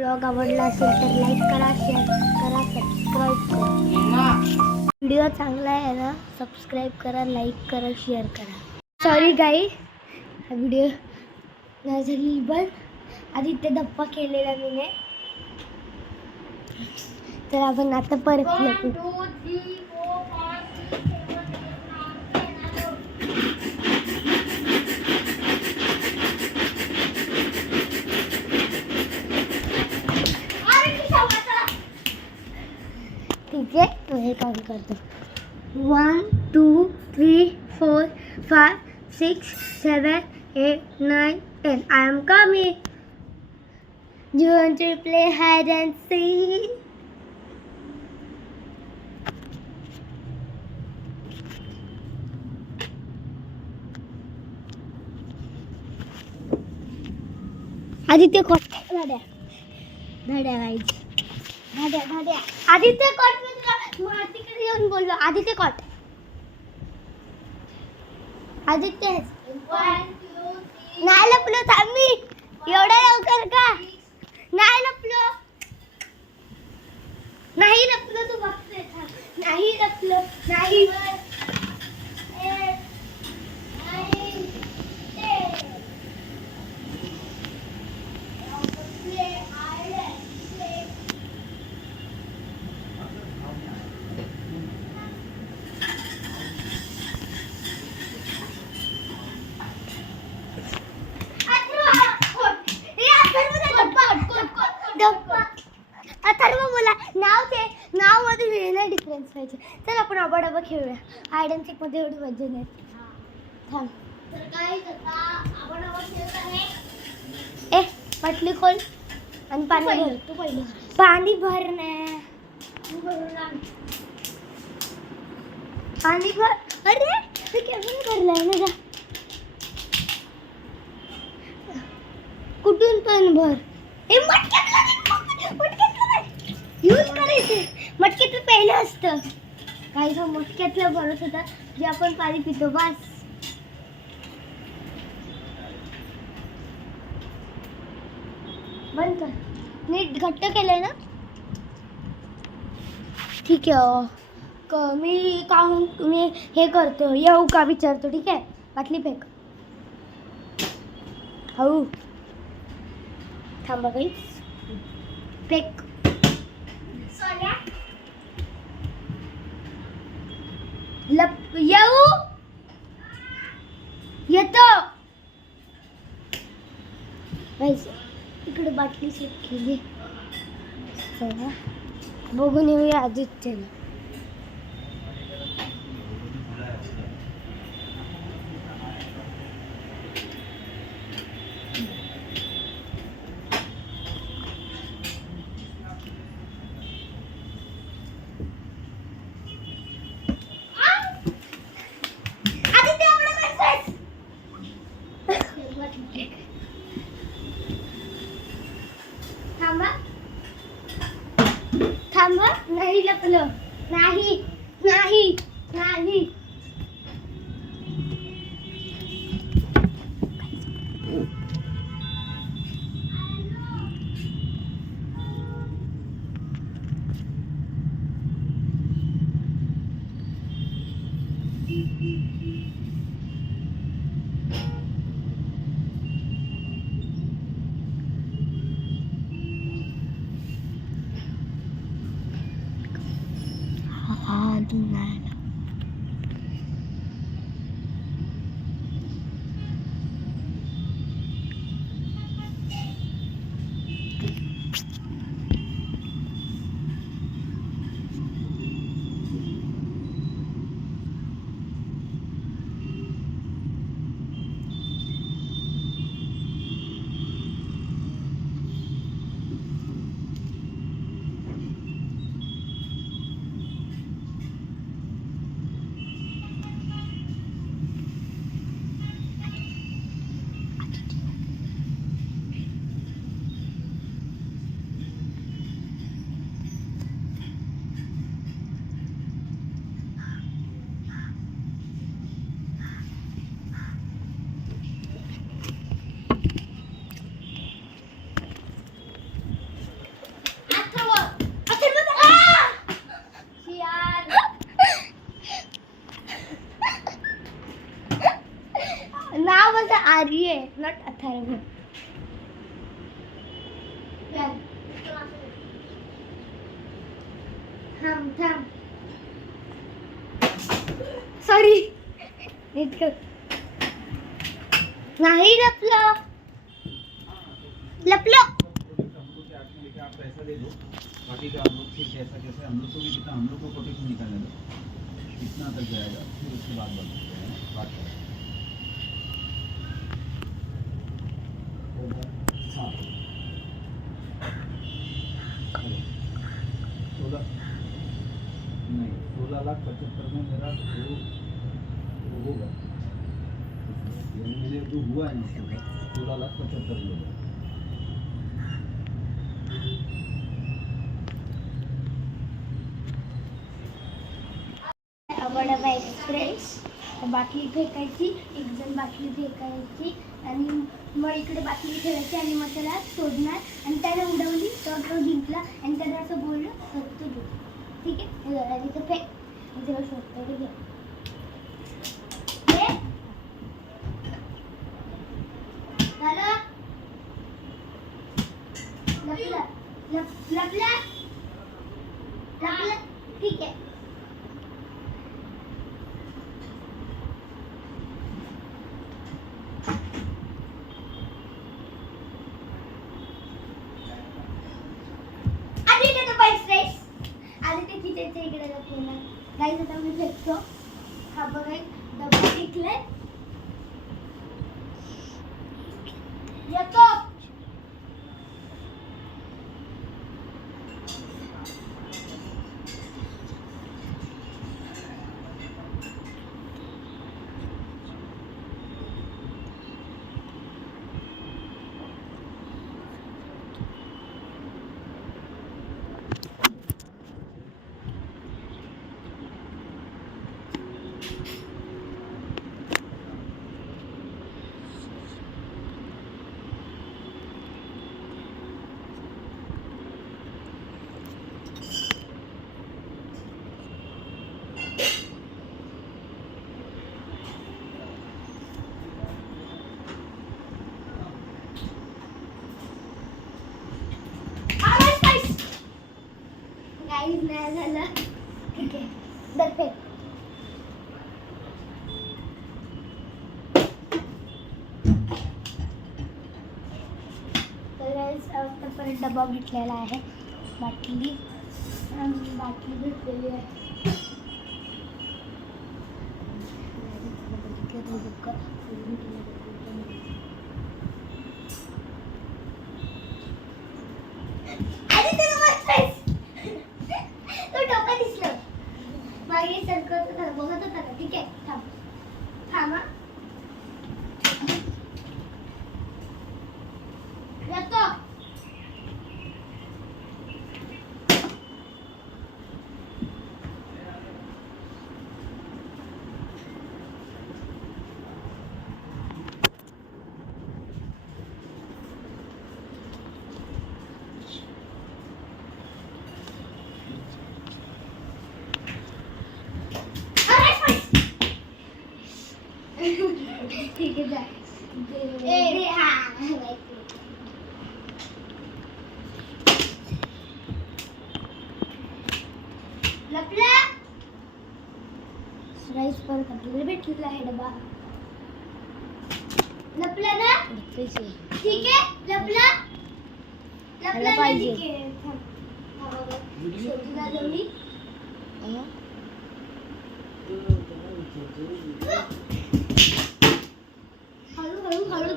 Blog आवडला असेल तर लाईक करा, शेअर करा, सबस्क्राईब करा. व्हिडिओ चांगला आहे ना, सबस्क्राईब करा, लाईक करा, शेअर करा. सॉरी गाई, हा व्हिडिओ नाही झाली पण आधी ते धप्पा केलेला मी. तर आपण आता परत येतो. ठीक आहे, तो हे काम करतो. 1 2 3 4 5 6 7 8 9 10. I am coming. Do you want to play hide and seek? Aditya कोट धाड्या धाड्या गाईज धाड्या धाड्या. आदित्य कोट मी तुला तिकडे येऊन बोललो. आदित्य कोट. आदित्य नाही लपलो थांबी. एवढ्या लवकर का नाही लपलो. नाही लपलो तू बघते. नाही लपलो नाही. अथर्व बोला नाव मध्ये वेगळा डिफरन्स पाहिजे. तर आपण आबाडाबा खेळूया. हायड अँड सीक मध्ये एवढी मजा नाही. थांब. तर काय आबाडाबा खेळत आहे. ए बाटली खोल आणि पाणी भर. तू पहिले पाणी भर ना. तू भरून आण पाणी भर. अरे ते केवढं भरलंय ना. कुठून पण भर. ए मटक्यातलं यूज करायचं. मटक्यातलं पहिलं असतं. काही जो मटक्यातलं भरत होता जे आपण पाणी पितो. बस बंद कर. नीट घट्ट केलंय ना. ठीक आहे. मी हे करतो. येऊ का विचारतो. ठीक आहे. बाटली फेक. हळू थांबा काही. फेक. लप येऊ येतो. इकडे बाटली सेट केली. बघून येऊया आदित्यला. थांबा. नाही लपलं. नाही नाही नाही. नाही नॉट अथर्व. थांब. सॉरी. नाही लपलं. आप पैसा दे दो, बाकी का हम लोग फिर जैसा जैसे हम लोग को भी कितना हम लोग को कोटेशन निकालने दो, कितना तक जाएगा फिर उसके बाद बात करें. हाँ 16,75,000 में मेरा वो होगा, मेरे जो हुआ है ना 16,75,000 होगा. अबडबा एक्सप्रेस बाटली फेकायची, एक जण बाटली फेकायची आणि मग इकडे बाटली ठेवायची आणि मग त्याला सोडणार आणि त्याला उडवली तर तो जिंकला आणि त्याला असं बोललं तर तो जिंकला. ठीक आहे. आणि तो फेक तेव्हा शोधतो ते घे. झालं. लपला. ठीक आहे. त्याच्या इकडे लपवला. गाईज आता मी फेकतो. हा बघा डबा फेकलाय. येतो. काहीच नाही झालं. ठीक आहे. दर फेक. तर आता परत डबा घेतलेला आहे. बाटली घेतलेली आहे. बघत होता का? ठीक आहे. थांबा. येतो. ठीक आहे. लपला. राईस परत आपल्याला भेटलेला आहे डबा. लपला ना. ठीक आहे. लपला पाहिजे. शोधून आलो मी. हळू.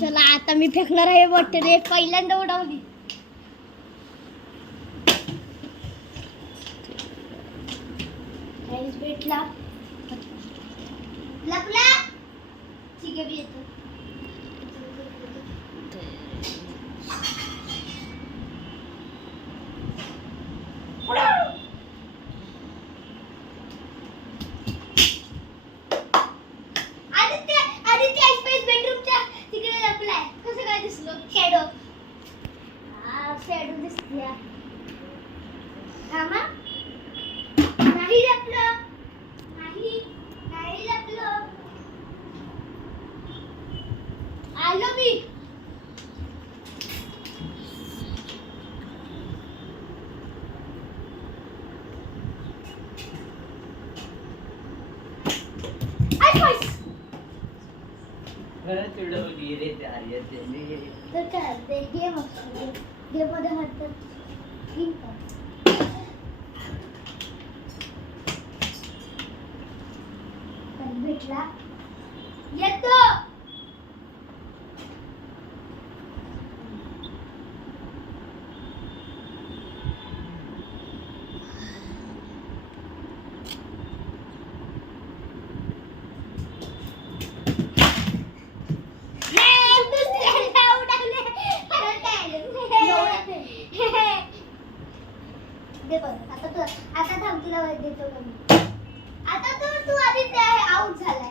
चला आता मी फेकणार आहे बॉटल. पहिल्यांदा उडवली. राईस भेटला. लपला. ठीक आहे. येतो. शॅडो दिसते. थांबा. नाही नाही लपलं. नाही लपलं. आलो मी. खरंच चिडवली रे त्या आर्यतेने. तर काय ते गेम असतो. गेम मध्ये म्हणतात तीन पण. भेटला येतो. आता थांब तुला वाईट देतो का मी. आता तू आधी आउट झालाय.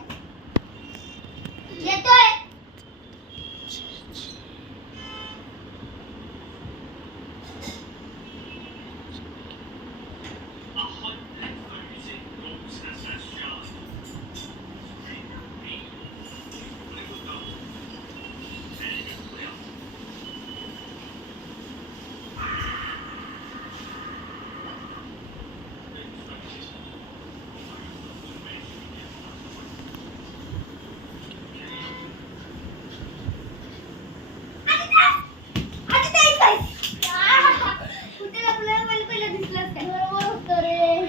येतोय. कुठे आपल्याला मला पहिला दिसलंच काय. बरोबर होतं रे.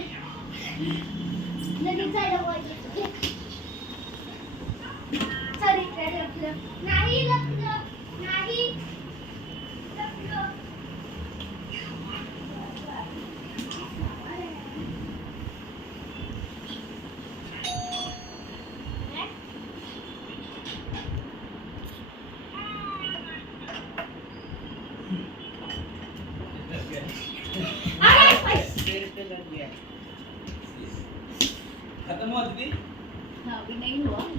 लगेच जायला पाहिजे. सॉरी काय लपलं. नाही लपलं. नाही लपलं. खत्म हुआ दीदी? हाँ अभी नहीं हुआ.